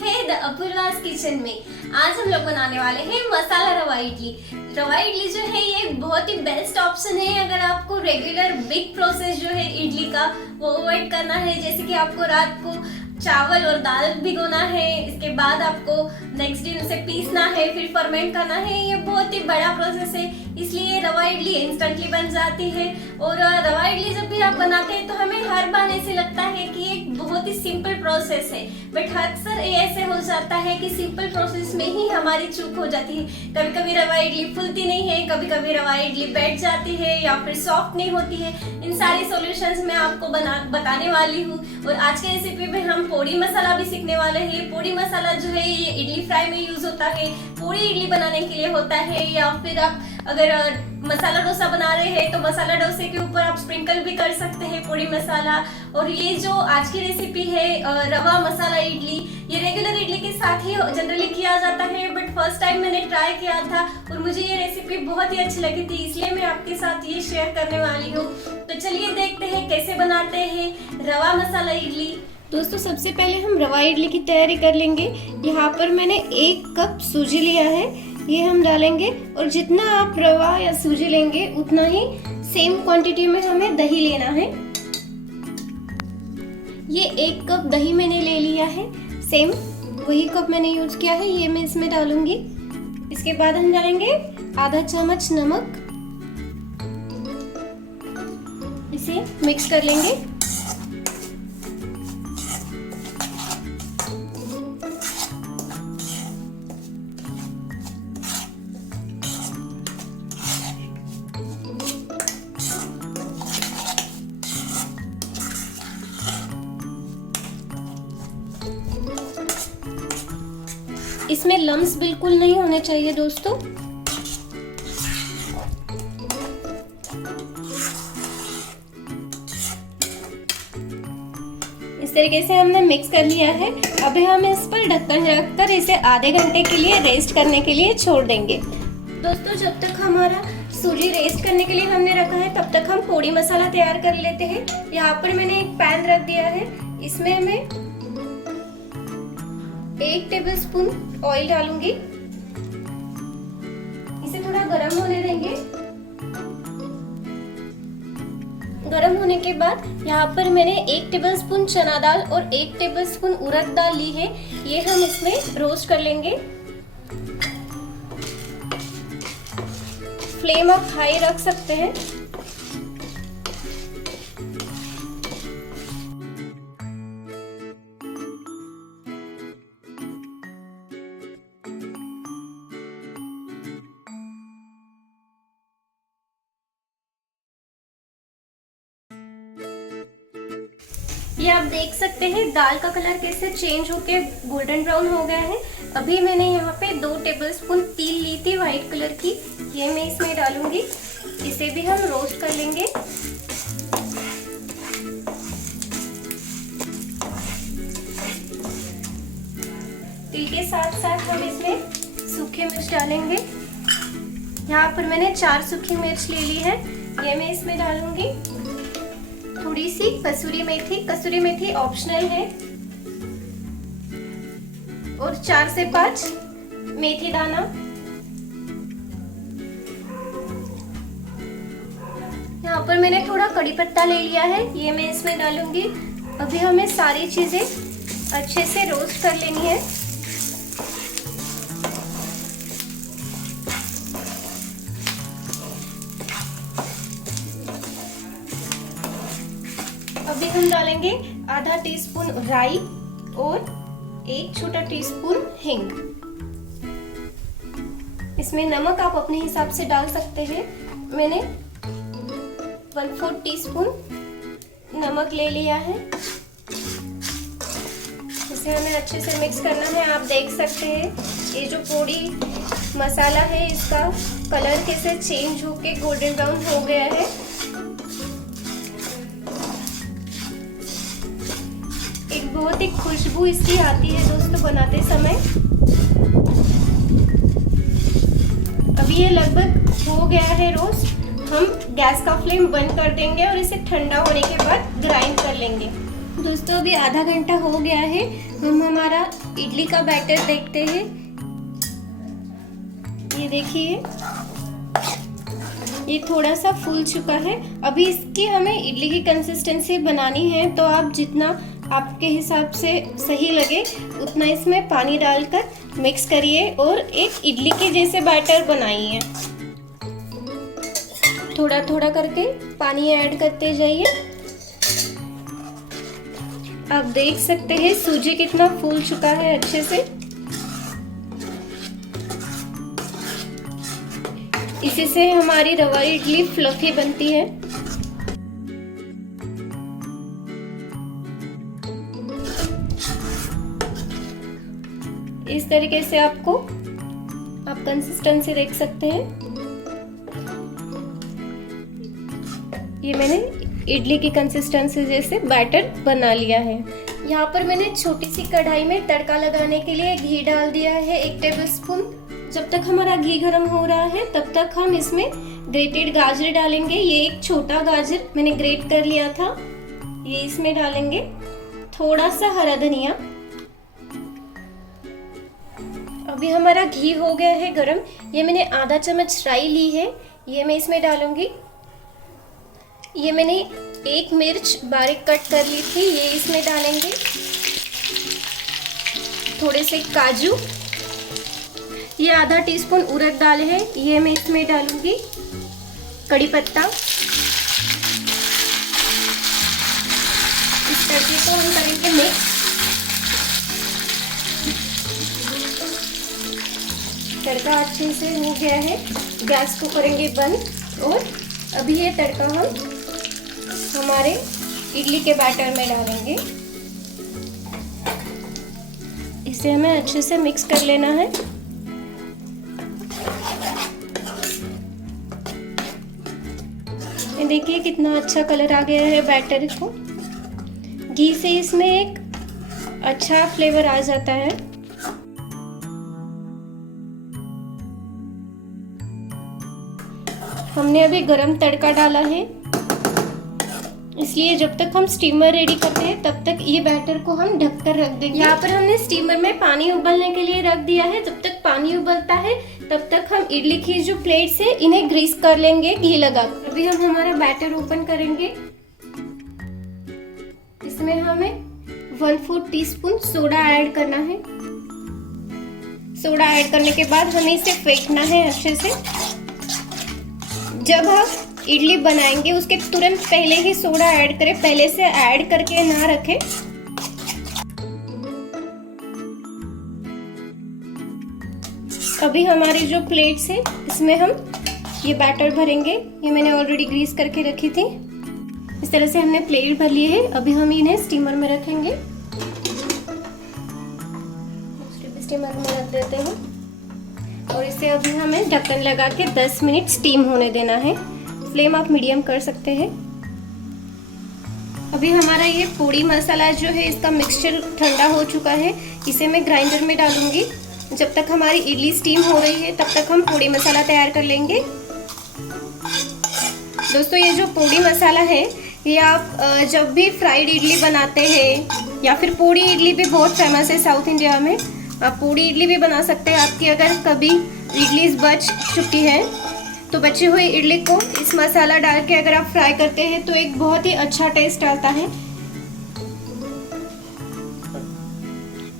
है the अपूर्वास kitchen में। आज हम लोग बनाने वाले हैं मसाला रवा इडली। रवा इडली जो है ये बहुत ही बेस्ट ऑप्शन है अगर आपको रेगुलर बिग प्रोसेस जो है इडली का वो अवॉइड करना है। जैसे कि आपको रात को चावल और दाल भिगोना है, इसके बाद आपको नेक्स्ट दिन उसे पीसना है, फिर फर्मेंट करना है। ये बहुत ही बड़ा प्रोसेस है, इसलिए रवा इडली इंस्टेंटली बन जाती है। और रवा इडली जब भी आप बनाते हैं तो हमें हर बार ऐसे लगता है कि एक बहुत ही सिंपल प्रोसेस है, बट अक्सर ऐसे हो जाता है कि सिंपल प्रोसेस में ही हमारी चूक हो जाती है। कभी कभी रवा इडली फूलती नहीं है, कभी कभी रवा इडली बैठ जाती है या फिर सॉफ्ट नहीं होती है। इन सारी सॉल्यूशंस मैं आपको बताने वाली हूँ। और आज के रेसिपी में हम पोड़ी मसाला भी सीखने वाले हैं। पोड़ी मसाला जो है ये इडली फ्राई में यूज होता है, पूरी इडली बनाने के लिए होता है, या फिर आप अगर मसाला डोसा बना रहे हैं तो मसाला डोसे के ऊपर आप स्प्रिंकल भी कर सकते हैं पोड़ी मसाला। और ये जो आज की रेसिपी है रवा मसाला इडली, ये रेगुलर इडली के साथ ही जनरली किया जाता है, बट फर्स्ट टाइम मैंने ट्राई किया था और मुझे ये रेसिपी बहुत ही अच्छी लगी थी, इसलिए मैं आपके साथ ये शेयर करने वाली हूँ। तो चलिए देखते हैं कैसे बनाते हैं रवा मसाला इडली। दोस्तों सबसे पहले हम रवा इडली की तैयारी कर लेंगे। यहाँ पर मैंने 1 कप सूजी लिया है, ये हम डालेंगे। और जितना आप रवा या सूजी लेंगे उतना ही सेम क्वांटिटी में हमें दही लेना है। ये 1 कप दही मैंने ले लिया है, सेम वही कप मैंने यूज किया है, ये मैं इसमें डालूंगी। इसके बाद हम डालेंगे आधा चम्मच नमक, इसे मिक्स कर लेंगे। इसमें लम्स बिल्कुल नहीं होने चाहिए दोस्तों। इस तरीके से हमने मिक्स कर लिया है। अभी हम इस पर ढक्कन रखकर इसे आधे घंटे के लिए रेस्ट करने के लिए छोड़ देंगे। दोस्तों जब तक हमारा सूजी रेस्ट करने के लिए हमने रखा है तब तक हम पोड़ी मसाला तैयार कर लेते हैं। यहाँ पर मैंने एक पैन रख दिया है, इसमें मैं 1 टेबलस्पून ऑयल डालूंगी। इसे थोड़ा गरम होने देंगे। गरम होने के बाद यहाँ पर मैंने 1 टेबलस्पून चना दाल और 1 टेबलस्पून उड़द दाल ली है, ये हम इसमें रोस्ट कर लेंगे। फ्लेम आप हाई रख सकते हैं। ये आप देख सकते हैं दाल का कलर कैसे चेंज होके गोल्डन ब्राउन हो गया है। अभी मैंने यहाँ पे 2 टेबलस्पून तिल ली थी व्हाइट कलर की, ये मैं इसमें डालूंगी। इसे भी हम रोस्ट कर लेंगे। तिल के साथ साथ हम इसमें सूखे मिर्च डालेंगे। यहाँ पर मैंने 4 सूखी मिर्च ले ली है, ये मैं इसमें डालूंगी। थोड़ी सी कसूरी मेथी ऑप्शनल है, और 4 से 5 मेथी दाना। यहाँ पर मैंने थोड़ा कड़ी पत्ता ले लिया है, ये मैं इसमें डालूंगी। अभी हमें सारी चीजें अच्छे से रोस्ट कर लेनी है। अभी हम डालेंगे आधा टीस्पून राई और 1 छोटा टीस्पून हींग। इसमें नमक आप अपने हिसाब से डाल सकते हैं। मैंने 1/4 टीस्पून नमक ले लिया है। इसे हमें अच्छे से मिक्स करना है। आप देख सकते हैं ये जो पोड़ी मसाला है इसका कलर कैसे चेंज होके गोल्डन ब्राउन हो गया है। एक बहुत ही खुशबू इसकी आती है दोस्तों बनाते समय। अभी ये लगभग हो गया है रोस्ट। हम गैस का फ्लेम बंद कर देंगे और इसे ठंडा होने के बाद ग्राइंड कर लेंगे। दोस्तों अभी आधा घंटा हो गया है। हम हमारा इडली का बैटर देखते हैं। ये देखिए, ये थोड़ा सा फूल चुका है। अभी इसकी हमें इडली की कंसिस्टेंसी बनानी है, तो आप जितना आपके हिसाब से सही लगे उतना इसमें पानी डालकर मिक्स करिए और एक इडली के जैसे बैटर बनाइए। थोड़ा थोड़ा करके पानी ऐड करते जाइए। आप देख सकते हैं सूजी कितना फूल चुका है अच्छे से। इसी से हमारी रवा इडली फ्लफी बनती है। इस तरीके से आप कंसिस्टेंसी देख सकते हैं। ये मैंने इडली की कंसिस्टेंसी जैसे बैटर बना लिया है। यहाँ पर मैंने छोटी सी कढ़ाई में तड़का लगाने के लिए घी डाल दिया है 1 टेबलस्पून। जब तक हमारा घी गर्म हो रहा है तब तक हम इसमें ग्रेटेड गाजर डालेंगे। ये एक छोटा गाजर मैंने ग्रेट कर लिया था, ये इसमें डालेंगे। थोड़ा सा हरा धनिया। अभी हमारा घी हो गया है गरम। ये मैंने आधा चम्मच राई ली है, ये मैं इसमें डालूंगी। ये मैंने 1 मिर्च बारीक कट कर ली थी, ये इसमें डालेंगे। थोड़े से काजू, ये आधा टीस्पून उड़द दाल है, ये मैं इसमें डालूंगी। कड़ी पत्ता। इस तड़के को हम करेंगे मिक्स। तड़का अच्छे से हो गया है, गैस को करेंगे बंद। और अभी ये तड़का हम हमारे इडली के बैटर में डालेंगे। इसे हमें अच्छे से मिक्स कर लेना है। ये देखिए कितना अच्छा कलर आ गया है बैटर को। घी से इसमें एक अच्छा फ्लेवर आ जाता है। हमने अभी गरम तड़का डाला है, इसलिए जब तक हम स्टीमर रेडी करते हैं तब तक ये बैटर को हम ढक कर रख देंगे। यहाँ पर हमने स्टीमर में पानी उबलने के लिए रख दिया है। जब तक पानी उबलता है तब तक हम इडली की जो प्लेट्स है इन्हें ग्रीस कर लेंगे घी लगाकर। अभी हम हमारा बैटर ओपन करेंगे। इसमें हमें 1/4 टीस्पून सोडा ऐड करना है। सोडा ऐड करने के बाद हमें इसे फेंटना है अच्छे से। जब आप इडली बनाएंगे उसके तुरंत पहले ही सोडा ऐड करें, पहले से ऐड करके ना रखें। अभी हमारी जो प्लेट्स है इसमें हम ये बैटर भरेंगे। ये मैंने ऑलरेडी ग्रीस करके रखी थी। इस तरह से हमने प्लेट भर ली है। अभी हम इन्हें स्टीमर में रखेंगे। स्टीमर में रख देते हैं और इसे अभी हमें ढक्कन लगा के 10 मिनट स्टीम होने देना है। फ्लेम आप मीडियम कर सकते हैं। अभी हमारा ये पोड़ी मसाला जो है इसका मिक्सचर ठंडा हो चुका है। इसे मैं ग्राइंडर में डालूंगी। जब तक हमारी इडली स्टीम हो रही है तब तक हम पोड़ी मसाला तैयार कर लेंगे। दोस्तों ये जो पोड़ी मसाला है ये आप जब भी फ्राइड इडली बनाते हैं या फिर पोड़ी इडली भी बहुत फेमस है साउथ इंडिया में, आप पोड़ी इडली भी बना सकते हैं। आपकी अगर कभी इडली बच चुकी है तो बची हुई इडली को इस मसाला डाल के अगर आप फ्राई करते हैं तो एक बहुत ही अच्छा टेस्ट आता है।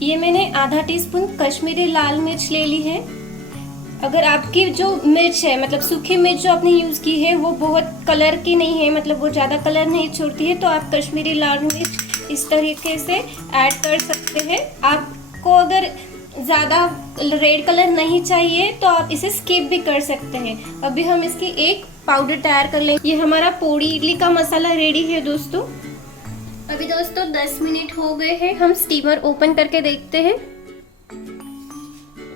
ये मैंने आधा टीस्पून कश्मीरी लाल मिर्च ले ली है। अगर आपकी जो मिर्च है मतलब सूखी मिर्च जो आपने यूज़ की है वो बहुत कलर की नहीं है, मतलब वो ज़्यादा कलर नहीं छोड़ती है, तो आप कश्मीरी लाल मिर्च इस तरीके से ऐड कर सकते हैं। आपको अगर ज़्यादा रेड कलर नहीं चाहिए तो आप इसे स्किप भी कर सकते हैं। अभी हम इसकी एक पाउडर तैयार कर लेंगे। ये हमारा पोड़ी इडली का मसाला रेडी है दोस्तों। अभी दोस्तों 10 मिनट हो गए हैं। हम स्टीमर ओपन करके देखते हैं।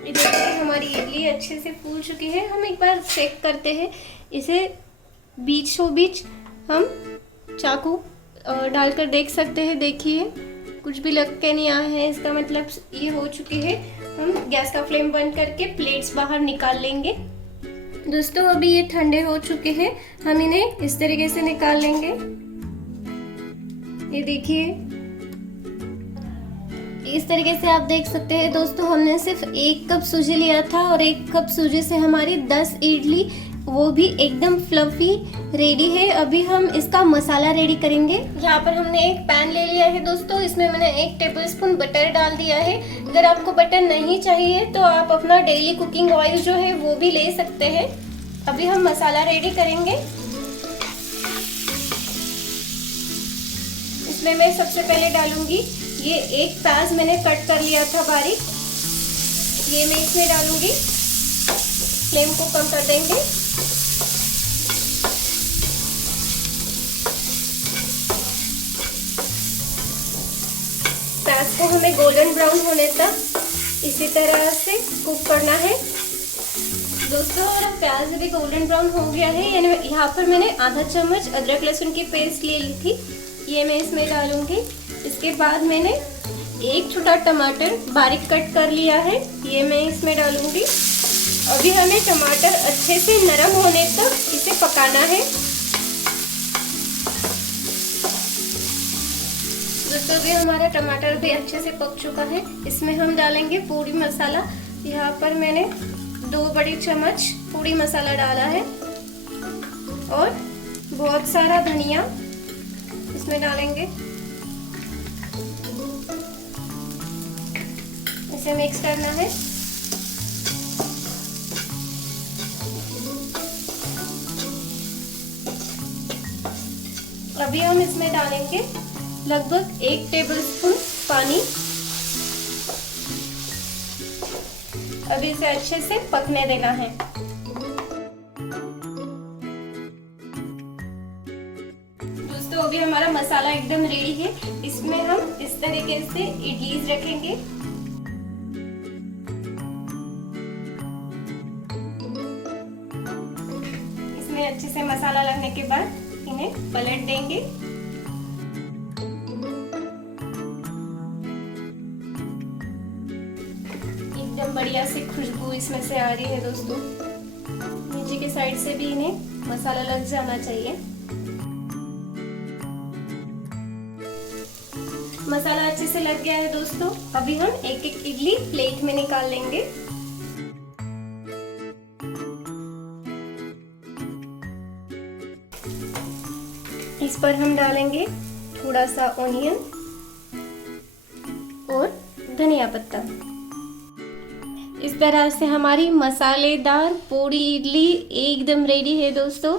देखिए हमारी इडली अच्छे से फूल चुकी है। हम एक बार चेक करते हैं। इसे बीचों बीच हम चाकू डालकर देख सकते हैं। देखिए कुछ भी लग के नहीं आया है, इसका मतलब ये हो चुकी है। हम गैस का फ्लेम बंद करके प्लेट्स बाहर निकाल लेंगे। दोस्तों अभी ये ठंडे हो चुके हैं, हम इन्हें इस तरीके से निकाल लेंगे। ये देखिए इस तरीके से आप देख सकते हैं दोस्तों, हमने सिर्फ 1 कप सूजी लिया था और 1 कप सूजी से हमारी 10 इडली, वो भी एकदम फ्लफी रेडी है। अभी हम इसका मसाला रेडी करेंगे। यहाँ पर हमने एक पैन ले लिया है दोस्तों, इसमें मैंने 1 टेबलस्पून बटर डाल दिया है। अगर आपको बटर नहीं चाहिए तो आप अपना डेली कुकिंग ऑयल जो है वो भी ले सकते हैं। अभी हम मसाला रेडी करेंगे। इसमें मैं सबसे पहले डालूंगी ये 1 प्याज मैंने कट कर लिया था बारीक, ये मैं इसमें डालूंगी। फ्लेम को कम कर देंगे। प्याज को हमें गोल्डन ब्राउन होने तक इसी तरह से कुक करना है दोस्तों। और प्याज भी गोल्डन ब्राउन हो गया है। यानी यहाँ पर मैंने आधा चम्मच अदरक लहसुन की पेस्ट ले ली थी, ये मैं इसमें डालूंगी। इसके बाद मैंने 1 छोटा टमाटर बारीक कट कर लिया है, ये मैं इसमें डालूंगी। अभी हमें टमाटर अच्छे से नरम होने तक इसे पकाना है दोस्तों। अभी हमारा टमाटर भी अच्छे से पक चुका है। इसमें हम डालेंगे पूड़ी मसाला। यहाँ पर मैंने 2 बड़ी चम्मच पूड़ी मसाला डाला है और बहुत सारा धनिया इसमें डालेंगे। इसे मिक्स करना है। अभी हम इसमें डालेंगे लगभग 1 टेबलस्पून पानी। अभी इसे अच्छे से पकने देना है। दोस्तों अभी हमारा मसाला एकदम रेडी है। इसमें हम इस तरीके से इडलीज रखेंगे। इसमें अच्छे से मसाला लगने के बाद इन्हें पलट देंगे। एकदम बढ़िया सी खुशबू इसमें से आ रही है दोस्तों। नीचे के साइड से भी इन्हें मसाला लग जाना चाहिए। मसाला अच्छे से लग गया है दोस्तों। अभी हम एक एक इडली प्लेट में निकाल लेंगे। इस पर हम डालेंगे थोड़ा सा ऑनियन और धनिया पत्ता। इस तरह से हमारी मसालेदार पूड़ी इडली एकदम रेडी है दोस्तों।